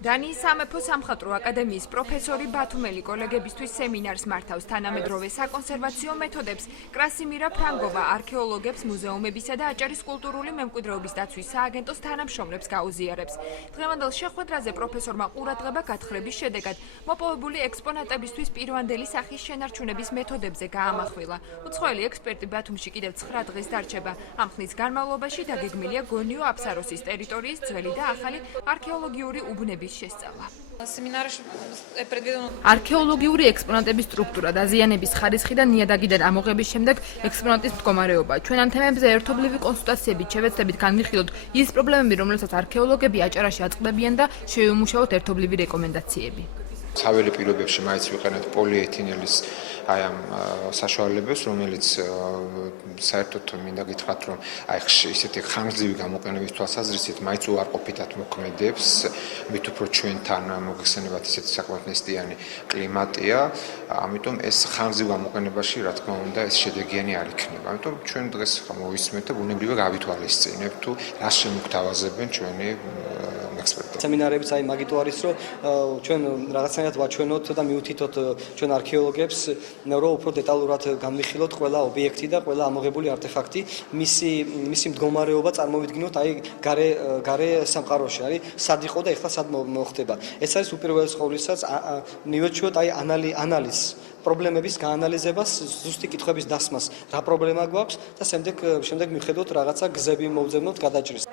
დანიის სამეფო სამხატვრო აკადემიის პროფესორი ბათუმელი კოლეგებისთვის სემინარს მართავს თანამედროვე საკონსერვაციო მეთოდებს კრასიმირა ფრანგოვა არქეოლოგებს, მუზეუმებისა და აჭარის კულტურული მემკვიდრეობის დაცვის სააგენტოს თანამშრომლებს გაუზიარებს. დღევანდელ შეხვედრაზე პროფესორმა ყურადღება გათხრების შედეგად მოპოვებული ექსპონატებისთვის პირვანდელი სახის შენარჩუნების მეთოდებზე გაამახვილა. უცხოელი ექსპერტი ბათუმში კიდევ 9 დღეს დარჩება. ამ ხნის განმავლობაში დაგეგმილია გონიო აფსაროსის ტერიტორიის ძველი და ახალი არქეოლოგიური უბნების შესწავლა. არქეოლოგიური ექსპონატების სტრუქტურა, დაზიანების ხარისხი და ნიადაგიდან ამოღების შემდეგ ექსპონატის მდგომარეობა. ჩვენ ამ თემებზე ერთობლივი კონსულტაციებით შევეცდებით განვიხილოთ ის პრობლემები, რომლებსაც არქეოლოგები აჭარაში აწყდებიან და შევიმუშაოთ ერთობლივი რეკომენდაციები. Ცაველი პირობებში მაინც ვიყენებთ პოლიეთინელის აი ამ საშუალებებს, რომელიც საერთოდ მინდა გითხრათ, რომ აი ისეთი ხანგრძლივი გამოყენების თვალსაზრისით მაინც უარყოფითად მოქმედებს, მით უფრო ჩვენთან მოგხსენებათ ისეთი საკმაოდ ნესტიანი კლიმატია, ამიტომ ეს ხანგრძლივ გამოყენებაში, რა თქმა უნდა, ეს შედეგიანი არ იქნება. ამიტომ ჩვენ დღეს მოვისმენთ და ბუნებრივად გავითვალისწინებთ თუ რა შემოგთავაზებენ ჩვენი ექსპერტები. სემინარებიც აი მაგით არის, რომ ჩვენ რაღაცნაირად ვაჩვენოთ და მიუთითოთ ჩვენ არქეოლოგებს, რომ უფრო დეტალურად განვიხილოთ ყველა ობიექტი და ყველა ამოღებული არტეფაქტი, მისი მდგომარეობა წარმოვიდგინოთ აი გარე სამყაროში, არის სად იყო და ეხლა სად მოხდება. ეს არის უპირველეს ყოვლისა მივეჩვევთ აი ანალიზს, პრობლემების გაანალიზებას, ზუსტი კითხვების დასმას, რა პრობლემა გვაქვს და შემდეგ მივხედოთ რაღაცა გზები მოვძებნოთ გადაჭრის.